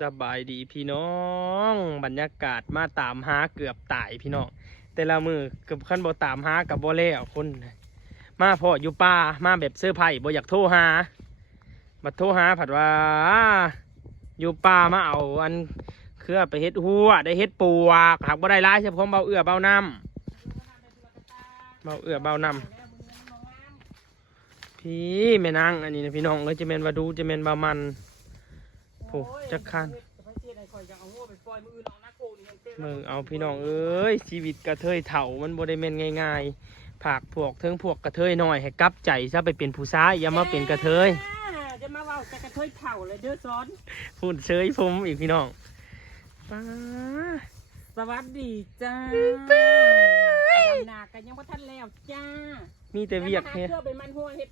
สบายดีพี่น้อง บรรยากาศมาตามหาเกือบตายพี่น้อง แต่ละมือเกือบขั้นบ่ตามหากับบ่แล้วคน มาพออยู่ป่ามาแบบเสื้อไผ่บ่อยากโทรหาบัดโทรหาผัดว่า อยู่ป่ามาเอาอันเครือไปเฮ็ดหัวได้เฮ็ดปวกหากบ่ได้ร้ายเฉพาะเบาเอื้อเบาน้ำเบาเอื้อเบาน้ำพี่แม่นางอันนี้นะพี่น้องเอ้ยจะแม่นว่าดูจะแม่นว่ามัน โอ้จักคันมึงเอาพี่น้องเอ้ยชีวิตกระเทยเถ่ามันบ่ได้แม่นง่ายๆผากพวกเทิงพวกกระเทยน้อยให้กลับใจซะไปเป็นผู้ชายอย่ามาเป็นกระเทยจะมาเว่าจะกระเทยเถ่าเลยเด้อซ้อนพูดเฉยผมอีกพี่น้องป้าสวัสดีจ้าดำนากันยังว่าท่านแล้วจ้ามีแต่เวียกเฮ็เฮ็ดดเพื่อไปมันหัวเฮ็ด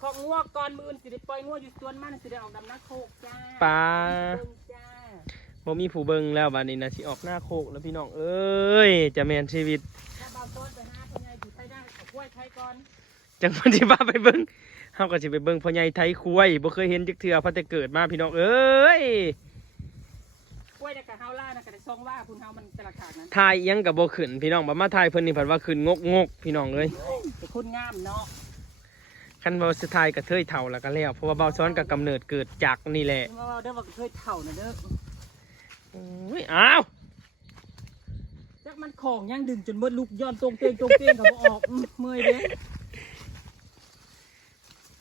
ของงัวก่อนมืออื่นสิได้ปล่อยงัวอยู่สวนมันสิได้ออกดำนาโคกจ้าป้าเบิ่งจ้าบ่มีผู้เบิ่งแล้วบัดนี้นะสิออกหน้าโคกแล้วพี่น้องเอ้ยจะแม่นชีวิต ถ้าเบาต้นไปหาพ่อใหญ่อยู่ไทยได้เอากล้วยไทยก่อนจังมันสิพาไปเบิ่งเฮาก็สิไปเบิ่งพ่อใหญ่ไทยคุยบ่เคยเห็นจักเทื่อพอแต่เกิดมาพี่น้องเอ้ยกล้วยแต่กะเฮาล่านะกะได้ซองว่าคุณเฮามันจะราคานั้นทายอิหยังก็บ่ขึ้นพี่น้องบ่มาทายเพิ่นนี่เพิ่นว่าขึ้นงกงกๆพี่น้องเอ้ย แต่คุณงามเนาะ คันเบาสไทายกับเทยเท่าแล้วก็แล้ว เพราะว่าเบาซ้อนกับกำเนิดเกิดจากนี่แหละจะมาเว่าเด้อว่ากระเทยเถ่านะเด้ออุ้ยอ้าวจักมันของยังดึงจนเบิดลูกย้อนตรงเตงตรงเตงเขาบ่ออกอื้อเมื่อยเด้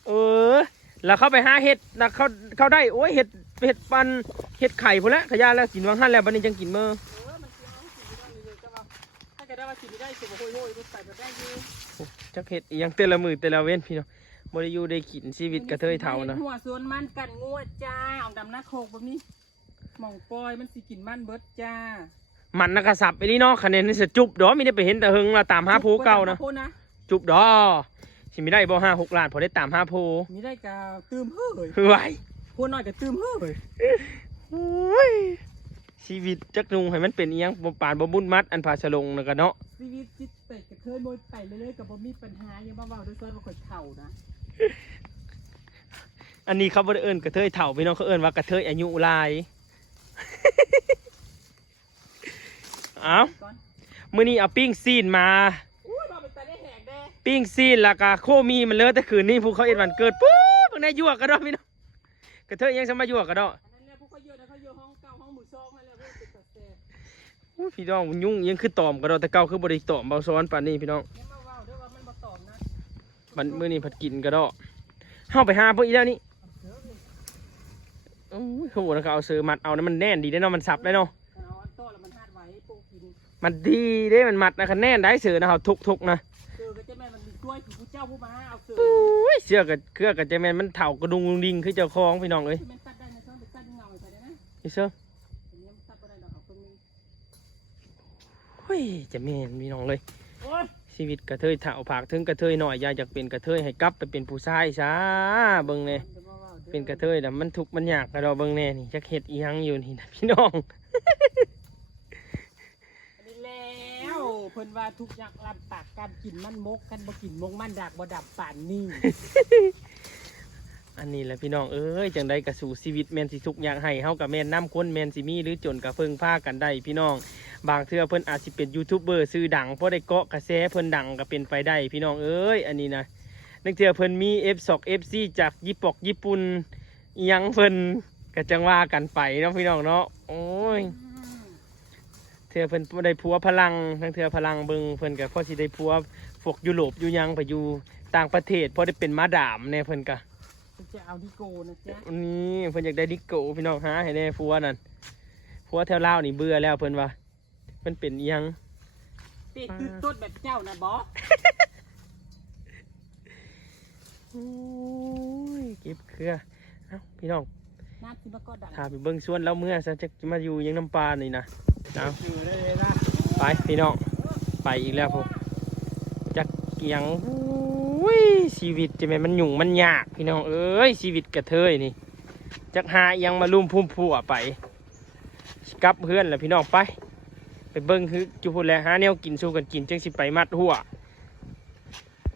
เออ แล้วเข้าไปหาเห็ดแล้วเขาเขาได้โอ้ยเห็ดเห็ดปันเห็ดไข่พุ่นละขยาแล้วกินวังหันแล้วบัดนี้จังกินเมื่อเออมันสิเอาสิได้เลยๆแต่ว่าถ้าเกิดได้ว่าสิไม่ได้สิบ่โหยๆก็ใส่บ่ได้อยู่จักเห็ดอิหยังแต่ละมือแต่ละเว้นพี่น้อง บ่ได้อยู่ได้กินชีวิตกระเทยเท่านะหัวสวนมันกันงัวจ้าเอาดำหน้าโคกบ่มีหม่องปอยมันสิกินมันเบิดจ้า มันนักกระสับไปนี่เนาะคะแนนนี่สจุบดอกมีได้ไปเห็นแต่หึงละตามหาผู้เก่านะโพนะจุบดอสิมีได้บ่ห้าหกล้านพอได้ตามหาผู้มีได้กะตืมเฮ้ยเฮ้ยพวน้อยก็ตืมเฮ้ยโอ้ยชีวิตจักนุงให้มันเป็นอิหยังบ่ปานบ่บุญมัดอันพาฉลงนะกันเนาะชีวิตจิตเตะกระเทยโมยไปเรื่อยๆก็บ่มีปัญหาอย่ามาเว้าด้วยซ้อนว่าข่อยเฒ่านะ อันนี้เขาบ่ได้เอิ้นกระเทยเถ่าพี่น้องเขาเอิ้นว่ากระเทยอายุหลาย เอามื้อนี้เอาปิ้งซีนมา ปิ้งซีนแล้วก็โคมีมันเลอะแต่คืนนี้พวกเขาเอ็ดวันเกิดปุ๊บพิ่งได้ยั่วกระดอกพี่น้องกระเทยยังสมายั่วกระดอกอันนั้นแหละพวกเขาเยอะนะเขาเยอะห้องเก่าห้องหมู่ซองนั่นแหละเว้ยติดตัดแซ่อู้พี่น้องยุ่งยังคือตอมกระดอกแต่เก่าคือบ่ได้ตอมเบาซ้อนป่านนี้พี่น้อง มันมื้อนี้ผัดกินกระดอกเฮาไปหาเพิ่นอีแล้วนี่โอ้ยเขาบอกว่าเขาเอาเสือมัดเอานะมันแน่นดีได้เนาะมันสับได้เนาะเอาอันโตแล้วมันหาดไว้ปลูกกินมันดีเด้มันมัดนะคะแน่นได้เสือนะเขาทุกๆนะเสือก็จะแม่นมันมีกล้วยที่ผู้เจ้าผู้มาเอาเสืออุ้ยเสือกับเครือกับเจแมนมันเถ่ากระดุงดิงคือเจ้าของพี่น้องเอ้ยมันตัดได้นะซ้อนไปตัดเงาไปได้นะนี่เสือเฮ้ยเจะแมนพี่น้องเลยโอ้ย ชีวิตกระเทยเถ่าผากถึงกระเทยหน่อยอยากอยากเป็นกระเทยให้กลับไปเป็นผู้ชายซะเบิ่งเนี่ยดี๋ยวมาว้าด้อเป็นกระเทยแต่ะมันทุกข์มันยากกระดอเบิ่งแน่นี่จักเฮ็ดอีหยังอยู่นี่นะพี่น้องอันนี้แล้วเพิ่นว่าทุกอย่างลำปากการกินมันมกกันบ่กินมกมันดักบ่ดับป่านนี้อันนี้แหละพี่น้องเอ้ยจังได้กระสู่ชีวิตแมนสิทุกอย่างให้เฮากับแมนน้ำคนแมนสิมีหรือจนกับเพิ่งพากันได้พี่น้อง บางเทื่อเพิ่นอาจสิเป็นยูทูบเบอร์ซื้อดังเพราะได้เกาะกระแสเพิ่นดังก็เป็นไปได้พี่น้องเอ้ยอันนี้นะนักเทื่อเพิ่นมี F2 FC จากญี่ปอกญี่ปุ่นอิหยังเพิ่นก็จังว่ากันไปเนาะพี่น้องเนาะโอ้ยเทื่อเพิ่นบ่ได้พัวพลังทั้งเทื่อพลังเบิ่งเพิ่นก็พอสิได้พัวพวกยุโรปอยู่หยังไปอยู่ต่างประเทศพอได้เป็นมาดามแน่เพิ่นก็เพิ่นจะเอาดิโกนะจ๊ะอันนี้เพิ่นอยากได้ดิโก้พี่น้องหาให้แน่พัวนั่นพัวแถวลาวนี่เบื่อแล้วเพิ่นว่า เพิ่นเป็นอิหยังติดคือต้นแบบเจ้านะบอโอ้ยเก็บเครือเอ้าพี่น้องน้ำที่มันก็ดังพาไปเบิ่งสวนแล้วเมื่อซะจะมาอยู่ยังน้ำปลานี่นะเอาชื่อได้เลยนะไปพี่น้องไปอีกแล้วพวกจักเกียงอุ้ยชีวิตจะแม่นมันยุ่งมันยากพี่น้องเอ้ยชีวิตกระเทยนี่จักหาอิหยังมาลุ่มพุ่มพัวไปกลับเพื่อนแหละพี่น้องไป ไปเบิ่งคือจุพูดแล้วหาแนวกินสู้กันกินจังสิไปมัดหัว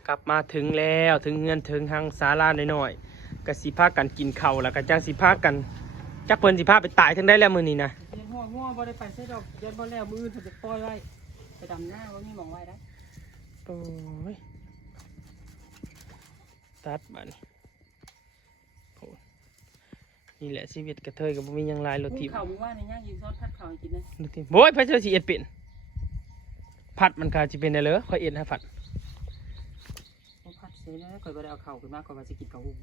กลับมาถึงแล้วถึงเงินถึงทางศาลาหน่อยๆก็สิพากันกินข้าวแล้วก็จังสิพากัน จักเพิ่นสิพาไปตายทั้งได้แล้วมื้อนี้นะเลี้ยงหัวงัวบ่ได้ไปใช่ดอกเลี้ยงบ่แล้วมืออื่นเพิ่นจะปล่อยไว้ไปดำหน้าบ่มีหมองไว้ได้โอ้ยตัดบัดนี้โอ้ย นี่แหละชีวิตกระเทยก็บ่มีหยังหลายรถหุงทิพย์ข้าวมึงว่าในย่างยิงซอสผัดข้าวให้กินนะรถทิพย์โอ้ยพระเจ้าสิเอ็ดเป็นผัดมันก็สิเป็นได้เลยค่อยเอ็ดให้ผัดบ่ผัดเสร็จแล้วข่อยบ่ได้เอาข้าวขึ้นมาข่อยว่าสิกินข้าวหุง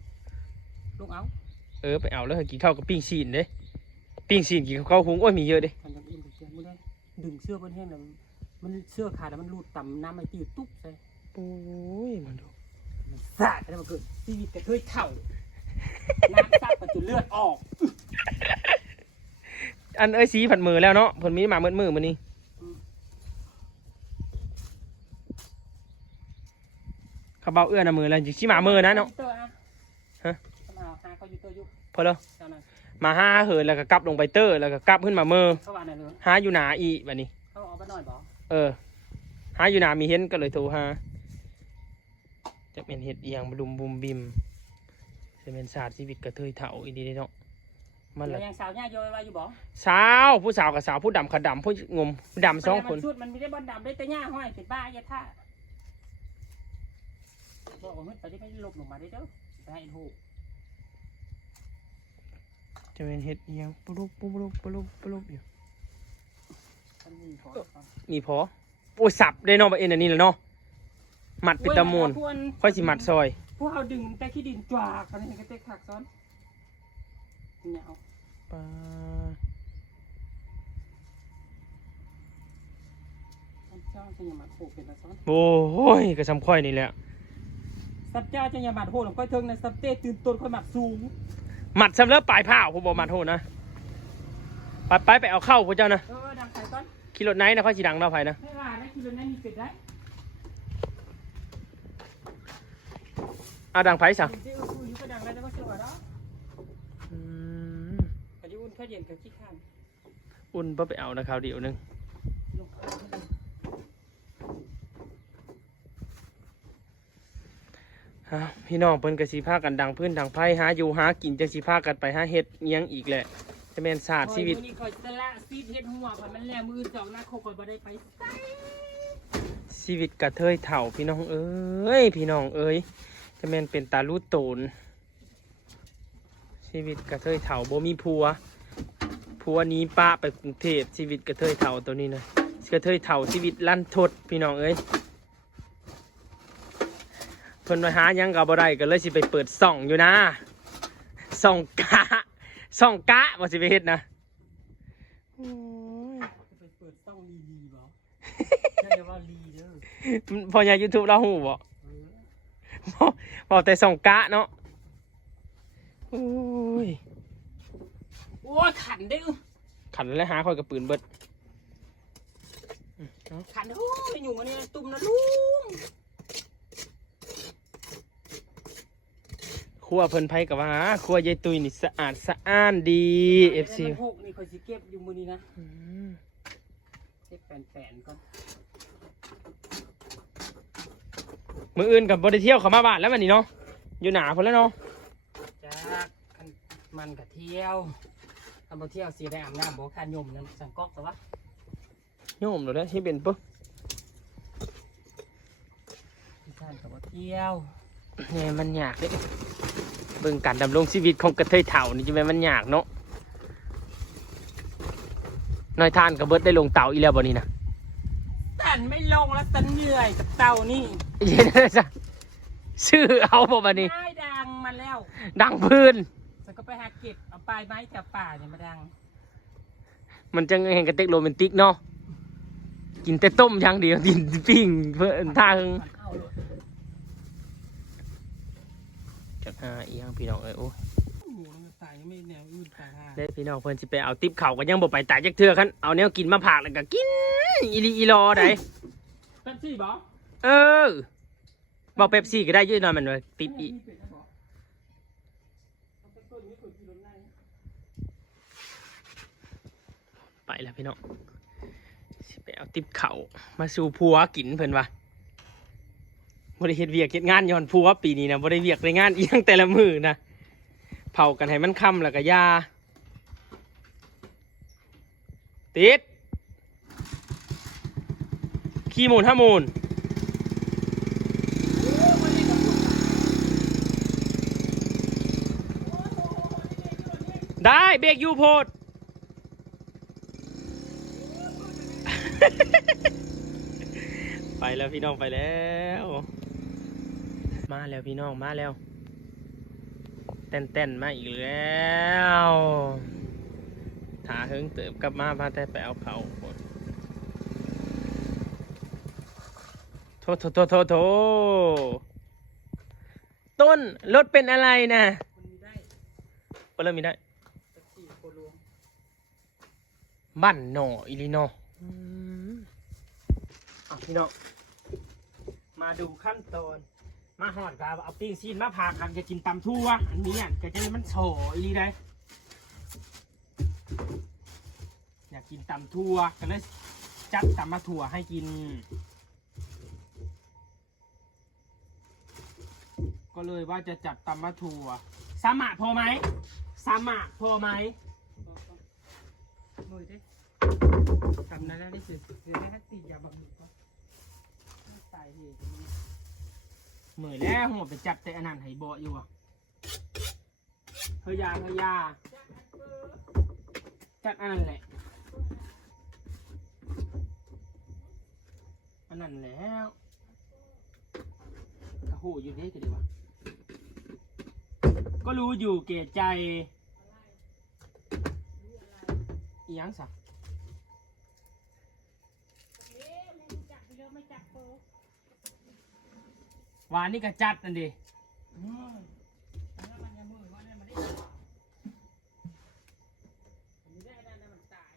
ลูกเอาเออไปเอาแล้วกินข้าวกับปิ้งชีนเด้ปิ้งชีนกินกับข้าวหุงโอ้ยมีเยอะเด้มันจะอื่นไปเสียบ่ได้ดึงเสื้อเพิ่นแห้งแล้วมันเสื้อขาดแล้วมันรูดต่ำน้ำไอ้ตื้อตุ๊บใส่โอ้ยมันดูสาดแล้วมันเกิดชีวิตกระเทยเถ่า น้ำซับจนเลือดออกอันเอ้ยสีผัดมือแล้วเนาะเพิ่นมีมาเมื่อมือมื้อนี้เขาเบาเอื้อนะมือแล้วจิสิมามือนะเนาะฮะมาหาเขาอยู่ตัวอยู่พอแล้วเจ้านั้นมาหาเหินแล้วก็กลับลงไปเตอร์แล้วก็กลับขึ้นมามือเขาว่าไหนเลยหาอยู่หนาอีบัดนี้เขาเอาไปหน่อยบ่เออหาอยู่หนามีเห็นก็เลยโทรหาจะเป็นเห็ดเอียงบลุมบุมบิม จะเป็นศาสตร์ชีวิตกระเทยเถาอีดีเนาะมันแล้ละวยังสาวย่าโยยว่าอยู่บ่สาวผู้สาวกับสาวผู้ดำขาดำผู้งมดำสองคนมัชุดมันไม่ได้บอลดำได้แต่ย่าห้อยเป็นบ้าอย่าท่าบอกว่าเฮ้ยไปที่ไม่ได้ลบลงมาได้เด้อจะให้ถูกจะเป็นเห็ดเอียงปลุกปลุกปลุกปลุกปลุกอยู่มันมีพอมีพอโอ้ยสับได้เนาะบะเอ็นอันนี้แหละเนาะหมัดเป็นตะมูลค่อยสิหมัดซอย พวกเอาดึงแต่ขี้ดินจวากกันนี่ก็เตะขักซ้อนเนี่ยเอาปลาเจ้าจะอย่ามาโผล่เป็นตะซ้อนโอ้ยกระซำค่อยนี่แหละสับเจ้าจะอย่ามาโผล่ลงค่อยเทิงในสับเต้ตื่นต้นค่อยหมักสูงหมัดสำเร็จปลายผ้าผมบอกหมัดโหดนะไปไปไปเอาเข้าพระเจ้านะเออดังใส่ก้อนขี่รถไหนนะค่อยสิดังเราะไผนะไม่ว่าได้คือเรื่องนั้นมีเป็ดได้ อาดังไผซะที่อื่นคุยก็ดังแล้วแต่ว่าเชื่อว่าเนาะอืมปัจจุบันเขาเย็นกับขี้ข้านอุ่นบ่ไปเอานะคราวเดียวหนึงลงข้าวให้ดูฮะพี่น้องเพิ่นก็สิพากันดังพื้นดังไผหาอยู่หากินจังสิพากันไปหาเฮ็ดเอียงอีกแหละจะแม่นศาสตร์ชีวิตคอยมื้อนี้คอยสละซีดเฮ็ดหัวคอยมันแล้วมือจอกหน้าโคกคอยบ่ได้ไปไสชีวิตกระเทยเถ่าพี่น้องเอ้ยพี่น้องเอ้ย จะแม่นเป็นตาลูโตน ชีวิตกระเทยเถ่าบ่มีผัวผัวหนี้ป้าไปกรุงเทพชีวิตกระเทยเถ่าตัวนี้นะกระเทยเถ่าชีวิตลั่นทดพี่น้องเอ้ยเพิ่นมาหาหยังกับบ่ได้ก็เลยสิไปเปิดส่องอยู่นะส่องกะส่องกะบ่สิไปเฮ็ดนะโอ้ยจะไปเปิดต้องลีลีบ่นั่นเดี๋ยวว่าลีเด้อมันพออยากยูทูบเราหูบ่เออ บอกบอกแต่ส่องกะเนาะโอ้ยโอ้ยขันเด้อขันแล้วหาคอยกับปืนเบิดขันโอ้ยอยู่อันนี้ตุ่มนะลุงครัวเพิ่นไผกับว่าครัวยายตุยนี่สะอาดสะอ้านดีเอฟซีมันหกนี่คอยสิเก็บอยู่มื้อนี้นะเก็บแปนๆก่อน มืออื่นกับบริเที่ยวเขามาบ้านแล้วมันนี่เนาะอยู่หนาเพิ่นแล้วเนาะจากคันมันก็เที่ยวคันบ่เที่ยวสิได้อาบน้ำบ่คันยมนั่นสังกอกซะวะโยมเดี๋ยวได้ที่เป็นปุ๊บที่ท่านก็บ่เที่ยวเนี่ยมันยากเด้เบิ่งการดำรงชีวิตของกระเทยเถ่านี่จะเป็นมันยากเนาะน้อยทานกับเบิดได้ลงเต่าอีแล้วบ่นี่นะตั นไม่ลงแล้วตันเหนื่อยกับเต่านี่เย็นเลยจ้ะชื่อเอาบ่บัดนี้ได้ดังมาแล้ว ดังพื้นฉันก็ไปหาเก็บเอาปลายไม้จากป่าเนี่ยมาดัง มันจะเห็นกระเต็กโรแมนติกเนาะกินแต่ต้มอย่างเดียวกินปิ้งเพื่อนทางมันเอาเลยจากหาอีหยังพี่น้องเอ้ยโอ้ ไม่แนวอื่นตายห่าได้พี่น้องเพิ่นสิไปเอาติ๊บเข่าวก็ยังบ่ไปตายจักเทื่อคันเอาแนวกินมาผากแล้วก็กินอีหลีอีรอได้เป๊ปซี่บอเออบอกเป๊ปซี่ก็ได้อยืดหน่อยมันว่าติดอีมีเป็ดนะบอเอาไปต้นนี้คนกินรถในไปแล้วพี่น้องสิไปเอาติ๊บเข่าวมาสู่ผัวกินเพิ่นว่าบ่ได้เฮ็ดเวียกเฮ็ดงานย้อนผัวปีนี้นะบ่ได้เวียกได้งานอีหยังแต่ละมื้อนะ เผากันให้มันค่ำแล้วก็ยาติดขี้มูลห้ามูลได้เบรกอยูโพดไปแล้วพี่น้องไปแล้ว มาแล้วพี่น้องมาแล้ว เต้นเต้นๆมาอีกแล้วถาเฮิงเติบกลับมาพาแต่ไปเอาเขาโทโทโทโทโทต้นรถเป็นอะไรนะคนนี้ได้เปิดเริ่มมีได้สักสี่โคลวงบ้านหนออิลินออะพี่น้องมาดูขั้นตอน มาหอดกับเอาปิ้งซีนมาพากันจะกินตำทั่วอันนี้อะจะจะมันโฉอีหลีได้อยากกินตำทั่วก็เลยจัดตำมาถั่วให้กิน ก็เลยว่าจะจัดตำมาถั่วสามะพอไหมสามะพอไหมมือดิทำนั้นแล้วได้สื่อสื่อได้แค่สี่ยาบำรุงก็ตายเหตุนี้ เหมือนแล้วหัวไปจับแต่อันนั้นให้เบาะอยู่อะเฮียาเฮียาจัดอันนั้นแหละ อันนั้นแล้วกระหูอยู่นี่กันดีกว่าก็รู้อยู่เกตใจอีหยังสัก วานนี่ก็จัดนั่นดิแล้วมันจะมือว่าเนี่ยมันได้มันได้ได้แล้วมันตาย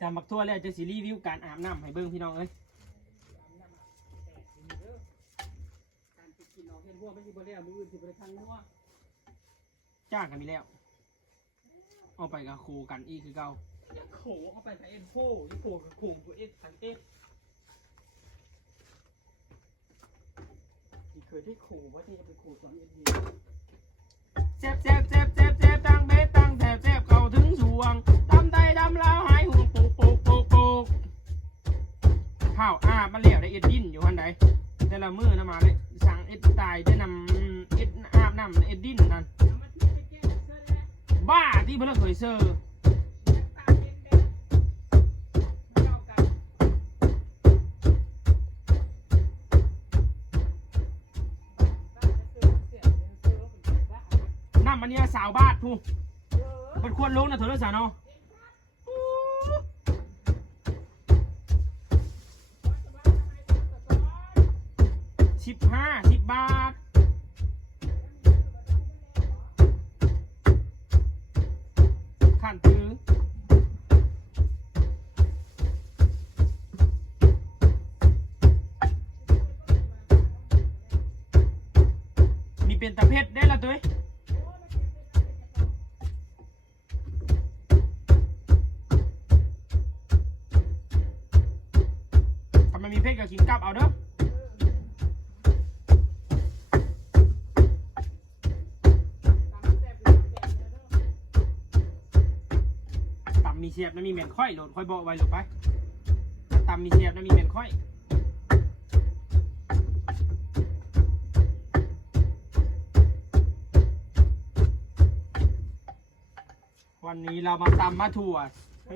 จำบักทั่วแล้วจะสิรีวิวการอาบน้ำให้เบิ้งพี่น้องเอ้ยการไปกินเอาเห็นพวกไม่ใช่บริเวณมืออื่นที่บริทางนัวจ้างกันมีแล้วเอาไปกับครูกันอีกคือเก่ายังโขเอาไปแต่เอ็นโพยังโขกับโขงตัวเอ็นสันเอ็น เคยได้โขว่าที่จะไปโขสอนเอ็นดีแซบแซบแซบแซบแซบตั้งเบสตั้งแซบแซบเข้าถึงสวงตำไตดำแลาวหายห่วงโปกโปกโปกโปกข้าวอ้าบมาแล้วได้เอ็ดดินอยู่วันใดแต่ละมือนะมาเลยสั่งเอ็ดตายได้นำเอ็ดอาบน้ำเอ็ดดินนั่นบ้าที่เพิ่นเคยเซอร์ำมันเนี่ยสาวบ้าทพูมันควรลงนะเถอะสาวเนาะสิบห้าสิบบาท มีเสียบนะมีแมนค่อยโหลดค่อยเบอกไว้โหลดไปตำมีเสียบนะมีแมนค่อยวันนี้เรามาตำมาถั่วให้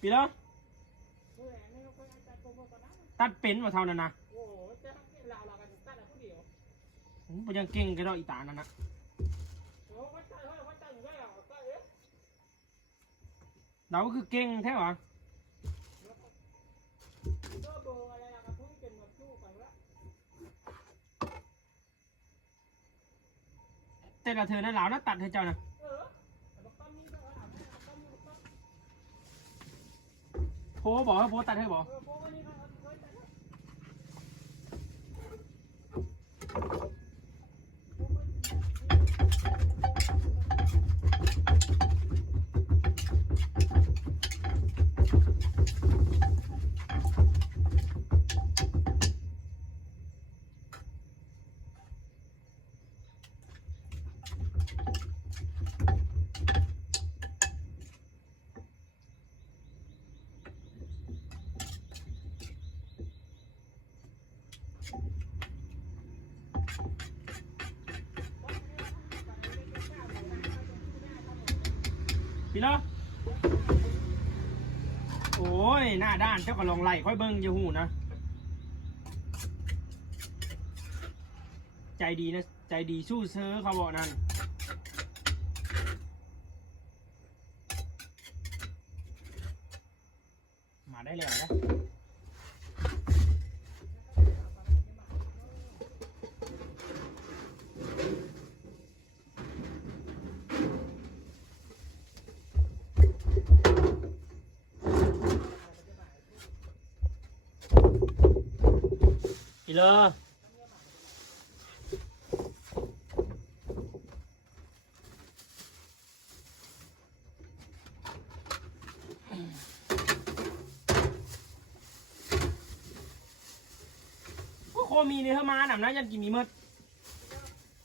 ปีแล้วตัดเป็นว่าเท่านั้นนะโอ้โหจะเราเรากันตั้งแต่ผู้เดียวผมยังเก่งกันดออีตานั่นนะ โอ้วัดใจว่าวัดใจอยู่ได้หรอก็เอ๊ะ เราก็คือเก่งแท้หวะก็เบอร์อะไรล่ะกับผู้เป็นมาสู้กันละแต่ละเธอนะเหลานะตัดเธอเจ้านะเออแต่บอกต้นนี้ก็เอาแม่ต้นนี้ต้นโพบอกว่าโพตัดเธอบอก พี่เนาะโอ้ย หน้าด้านเจ้าก็ลองไล่ค่อยเบิ้งอยู่หูนะ ใจดีนะ ใจดีสู้เซอเขาบอกนั่น กิโลก็โคมีนี่เธอมาหนำนะยันกินมีมด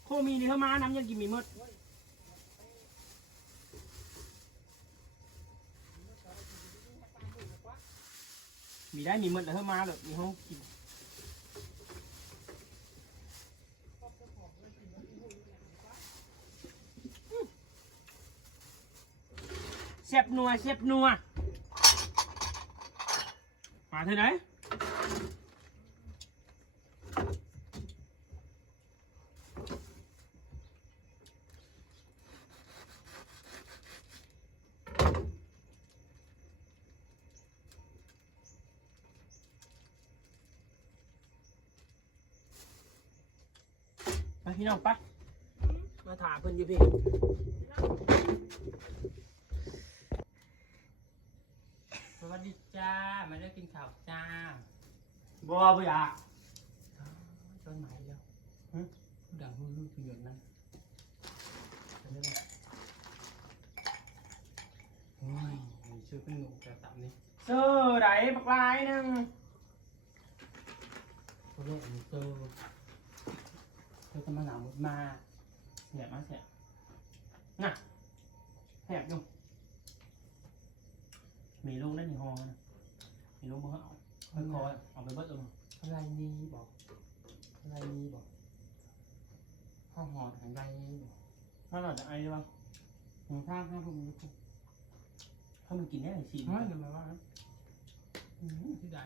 โคมีนี่เธอมาหนำยันกินมีมดมีได้มีมดแล้วเธอมาแบบมีห้องกิน เสีย บนัวเสียบนัวมาเถอะไหนไปพี่น้องไปมาถามเพิ่อนอยู่พี่ ส วัสดีจ้า มาได้กินข้าวจ้าบ่บ่อยากต้นไม้แล้วหึผู้ดังผู้รู้เดือนนั้นจะได้ไหมโอ้ยมีชื่อเป็นหนูแต่ตับนี่เจอไหนบักลายหนึงตัวแรกมีเจอเจอกันมาหนาวมาเสียบมาเสียบน่ะแหบอยู่ มีลูกได้ในห้องนะมีลูกบ่เอาค่อยๆเอาไปเบิดเอาอะไรนี้บอกอะไรนี้บอกห้องหอดอะไรนี้บอกถ้าเราจะไอ้ได้ป่ะหงทางข้างพวกนี้พวกถ้ามันกินได้ไอ้สีเฮ้ยเดี๋ยวมาว่าครับอืมที่ใด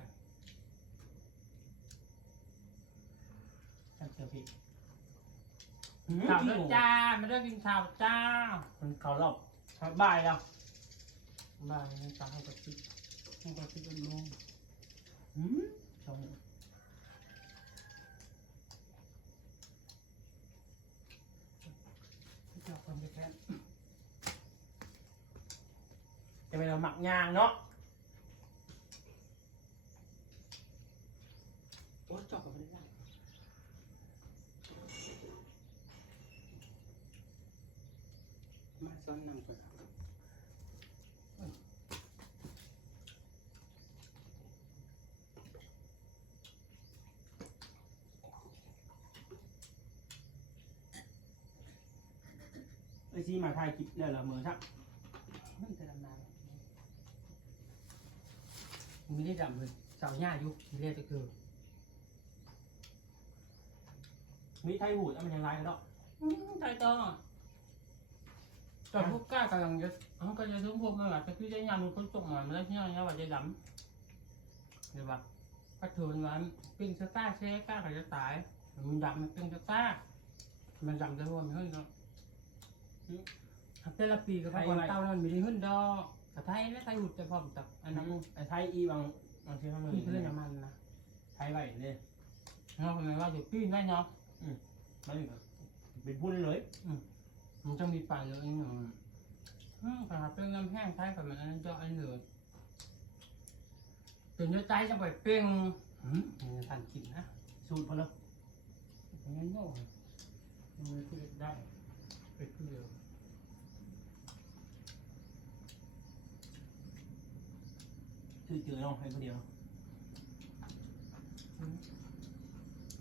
ช่างเชียวพี่ข่าวด้วยจ้าไม่ได้กินข่าวจ้ามันเขารอบครับบ่ายแล้ว บายนะจ้าให้กับติ๊กให้กับติ๊กลงหืมชอบเนี่ยให้เจ้าคนจะแค่ จะเป็นเราหมักยางเนาะ โอ้จอบกับไม่ได้มาซ้อนนำก่อนไอ้ซีมาถ่ายคลิปแล้วละเมือชักมันจะดำน้ำไม่ได้ดำเลยสาวหญ้าอยู่ทีแรกจะคือมีไทยหูดแล้วมันยังไงกันเนาะใช่ต้องตอนพวกกล้ากำลังจะเขาก็จะถึงพวกมันอาจจะคือได้ยามมันคนส่งมามันแล้วเนี่ยเนี่ยว่าจะดำเดี๋ยวแบบกระเทือนวันปิ้งสตาร์เช็กล้าก็จะตายมันดำมันปิ้งสตาร์มันดำจะรวมเฮ้ยเนาะ แต่ละปีก็เขาเต้าแล้วมันมีได้ขึ้นดอกแต่ไทยและไทยหุดจะพร้อมกับอัอันนนั้นั้นนไอ้ไทยอีบางบางทีทำมือนี่คือเรื่องน้ำมันนะไทยไว้เลยเนาะคนนั้นว่าจะปิ้งได้เนาะไม่มีครับเป็นพุ่นเลยมันจะมีปลายเลยเนาะอืมขนาดเป็นน้ำแห้งไทยกับมันอันนั้นเจาะอันเหลือจนเนื้อใจจะไปเป้งอืมมันทันกินนะสูตรพอแล้วอย่างนั้นโน่มันคือได้ไปคือเดีย ชื่อเจอน้องให้คนเดียว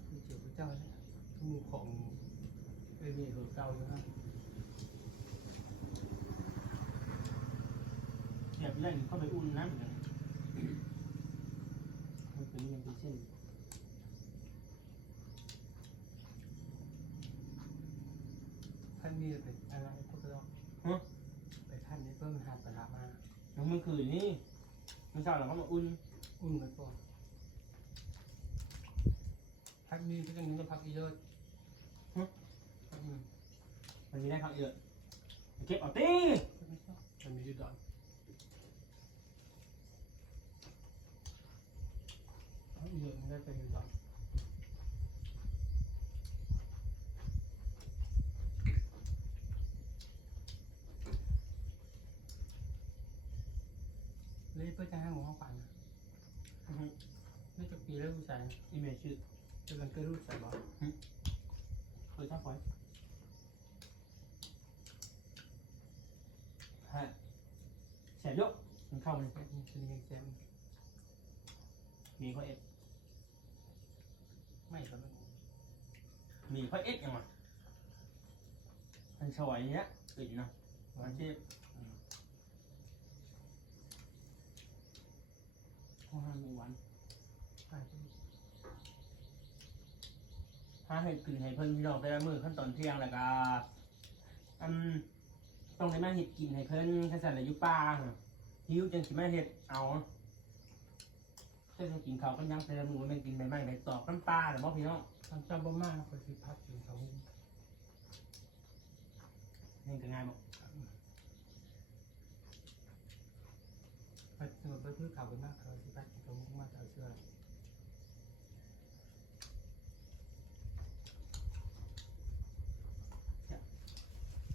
คือเจียวพระเจ้าเนี่ยมีของเอเมียของเก่าอยู่นะแบบเล่นเข้าไปอุ่นน้ำเหมือนกันมันเป็นยังเป็นเส้นท่านมีเป็นอะไรพวกเราไปท่านนี่ก็พิ่มหาดกระทะมาแล้วเมื่อคืนนี่ มันเช้าเราก็มาอุ่นอุ่นไว้ก่อนพักนี้ก็จะนึกว่าพักอีเลิศพักนี้มันมีได้ครับเยอะเก็บเอาตีไม่ชอบมันมีอยู่ดอนพักอีเลิศมันได้ไปอยู่ดอนเลยเพื่อจะให้หมูข้าวปั่นนะนี่จะปีแล้วผู้ชายอีเมลชื่อจะเป็นเกิดรู้ใส่บ่เคยชอบไว้ฮะแสบยกมันเข้ามันเป็นเป็นยังแซมมีข้อเอ็ดไม่ครับมันมีข้อเอ็ดยังไงมันสวยอย่างเงี้ยติดนะอาชี ห้องห้ามหมู่วันใช่ถ้าให้กินให้เพิ่นพี่น้องแต่ละมือขั้นตอนเที่ยงแล้วก็อืมต้องได้มาเห็ดกินให้เพิ่นแค่สั่นอายุป้าหิวจังสิมาเห็ดเอาเจ้าจะกินข้าวกันยังแต่ละมือมันกินใบไม้ใบตอกน้ำปลาหรือบ่พี่น้องทำจำบ่มากก็คือพักถึงเขานี่ก็ง่ายบ่ พักถึงไปพื้นเขาเป็นมากเขาที่พักถึงเขามากเขาเชื่อ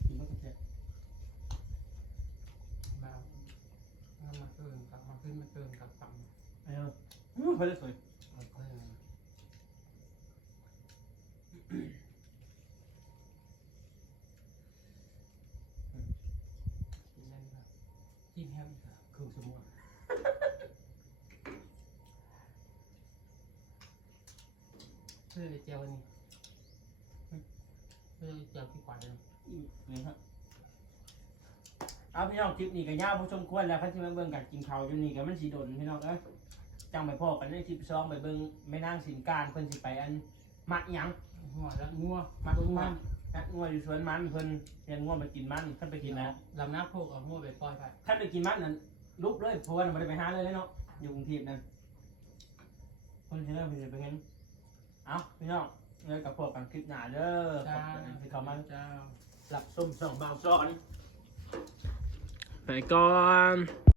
กินบ่กระเทียมมาน้ำมาเติมกับมาขึ้นมาเติมกับฝั่งเอออื้อเพิ่นเลยสวย มันก็เลยนั่นครับจิ้มแฮมอีกครับครึ่งชั่วโมง เพื่อเจียวนี่เพื่อเจียวที่ขวานเลยนี่ครับเอาพี่น้องคลิปนี้ก็ยาวพอสมควรแล้วคันที่มาเบิ่งกันกินข้าวอยู่นี่ก็มันสิโดนพี่น้องเอ้ยจังไปพอกันในคลิปสองไปเบิ่งแม่นางสินการเพิ่นสิไปอันมัดหยังหัวแล้วงัวมัดงัวนักงัวอยู่สวนมันเพิ่นเลี้ยงงัวไปกินมันท่านไปกินนะลำน้ำโพกเอางัวไปปล่อยไปท่านไปกินมันนั่นลุกเลยเพราะว่ามันไม่ได้ไปหาเลยเนาะอยู่กรุงเทพนั่นคนที่เริ่มไปเห็น เอาพี่น้องเลยกับพวกกันคลิปหน้าเด้อขจ้าอบคุณที่เข้ามาเจ้า หลับส้มสองบางซ้อน ไปก่อน